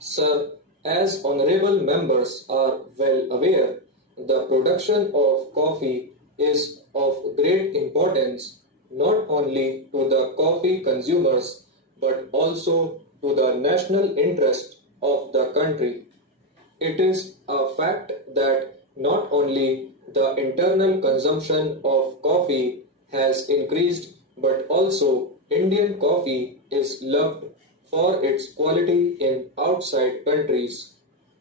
Sir, as honorable members are well aware, the production of coffee is of great importance not only to the coffee consumers but also to the national interest of the country. It is a fact that not only the internal consumption of coffee has increased, but also Indian coffee is loved for its quality in outside countries.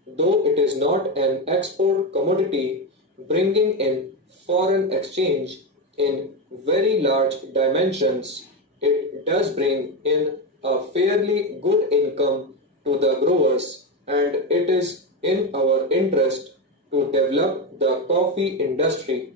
Though it is not an export commodity bringing in foreign exchange in very large dimensions, it does bring in a fairly good income to the growers, and it is in our interest to develop the coffee industry.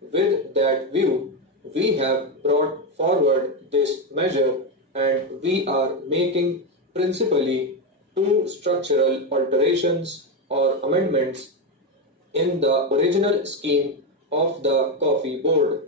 With that view, we have brought forward this measure and we are making principally two structural alterations or amendments in the original scheme of the Coffee Board.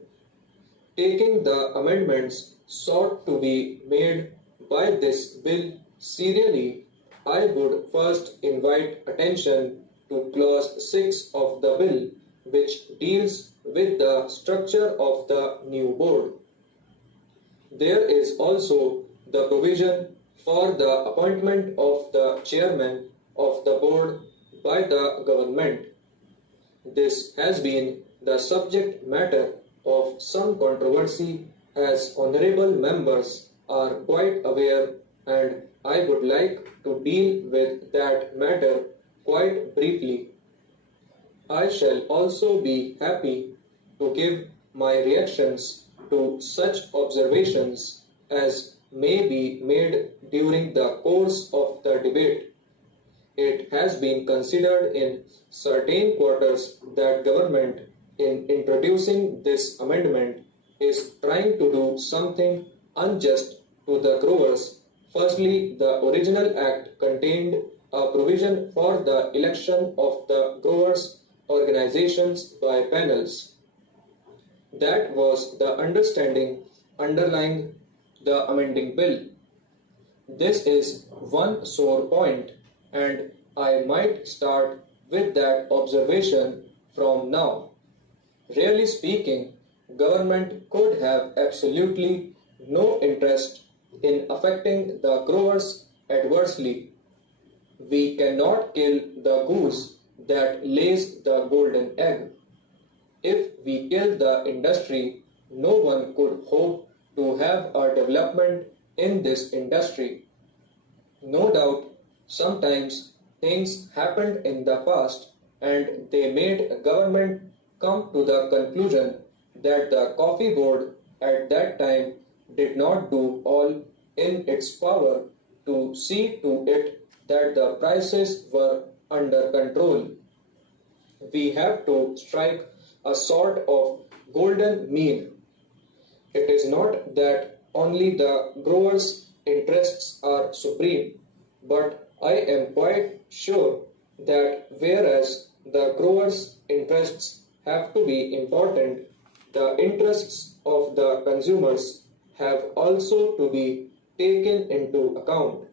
Taking the amendments sought to be made by this bill serially, I would first invite attention to Clause 6 of the bill, which deals with the structure of the new board. There is also the provision for the appointment of the chairman of the board by the government. This has been the subject matter of some controversy, as honorable members are quite aware, and I would like to deal with that matter quite briefly. I shall also be happy to give my reactions to such observations as may be made during the course of the debate. It has been considered in certain quarters that government in introducing this amendment is trying to do something unjust to the growers. Firstly, the original act contained a provision for the election of the growers' organizations by panels. That was the understanding underlying the amending bill. This is one sore point, and I might start with that observation from now. Really speaking, government could have absolutely no interest in affecting the growers adversely. We cannot kill the goose that lays the golden egg. If we kill the industry, no one could hope to have a development in this industry. No doubt, sometimes things happened in the past and they made government come to the conclusion that the coffee board at that time did not do all in its power to see to it that the prices were under control. We have to strike a sort of golden mean. It is not that only the growers' interests are supreme, but I am quite sure that whereas the growers' interests have to be important, the interests of the consumers have also to be taken into account.